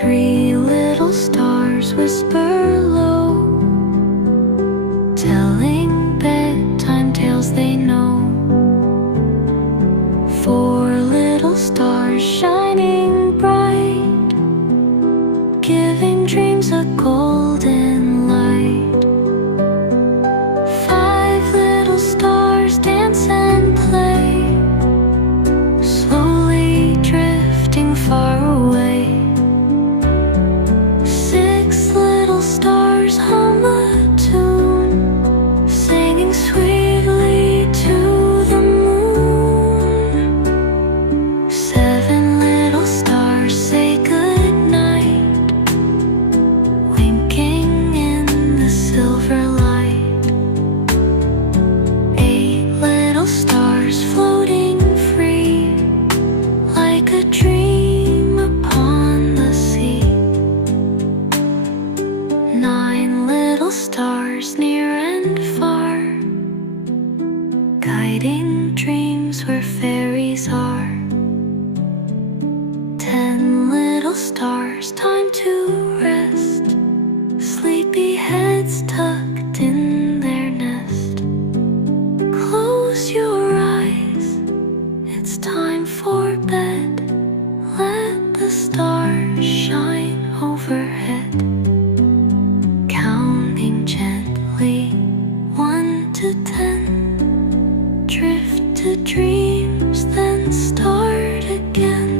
Three little stars whisper low, telling bedtime tales they know. Four little stars shining bright, giving dreams a golden light. Five little stars dance and play, slowly drifting far away. Six little stars hum a tune, singing sweetly to the moon. Seven little stars say good night, winking in the silver light. Eight little stars floating free, like a dream upon the sea. Nine little stars near and far, guiding dreams where fairies are. 10 little stars, time to rest, sleepy heads tucked in their nest. Close your eyes, it's time for bed. Let the stars shine overhead, counting gently 1 to 10. Drift to dreams, then start again.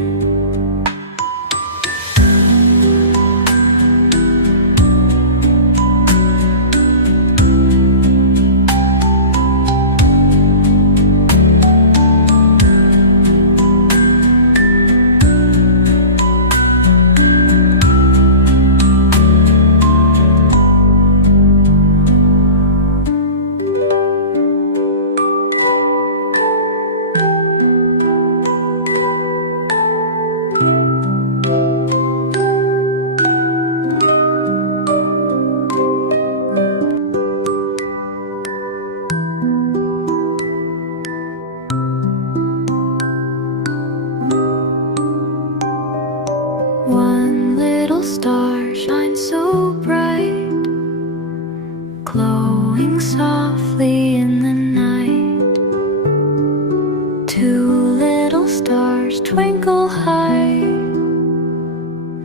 One little star shines so bright, glowing softly in the night. Two little stars twinkle high,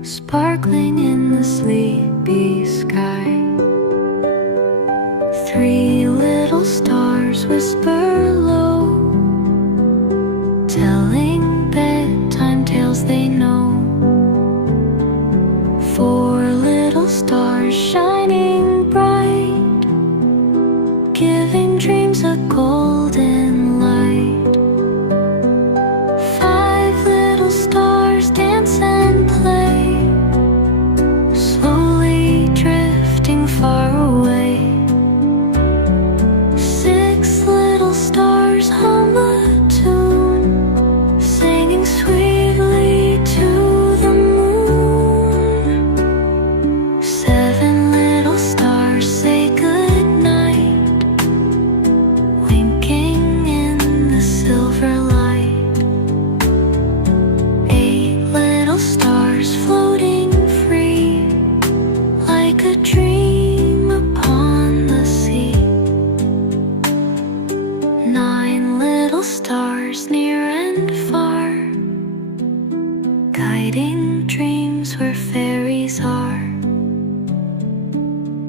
sparkling in the sleepy sky. Three little stars whisper low, telling bedtime tales they know. Four little stars shining bright, giving dreams a golden light. Five little stars dance and play, slowly drifting far away. Six little stars hum a tune, singing sweetly to the moon. Seven little stars say good night, winking in the silver light. Eight little stars floating free, like a dream upon the sea. Nine little stars near and far, guiding dreams where fairies are.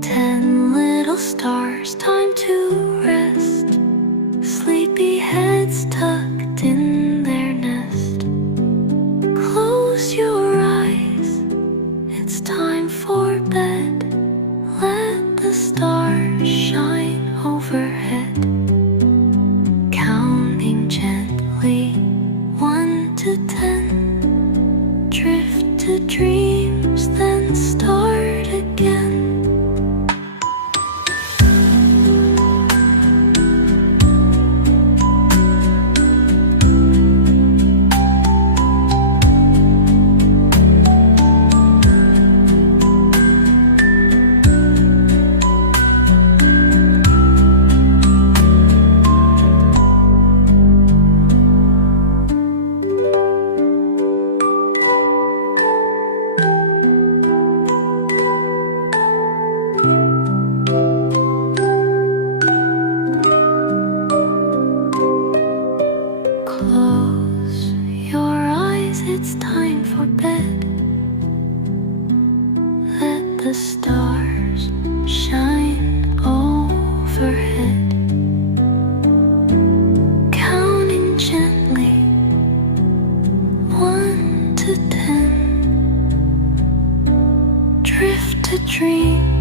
10 little stars, time to rest, sleepy heads tucked in their nest. Close your eyes, it's time for bed. Let the stars shine overhead, counting gently 1 to 10. Drift to dreams, then start again. to dream.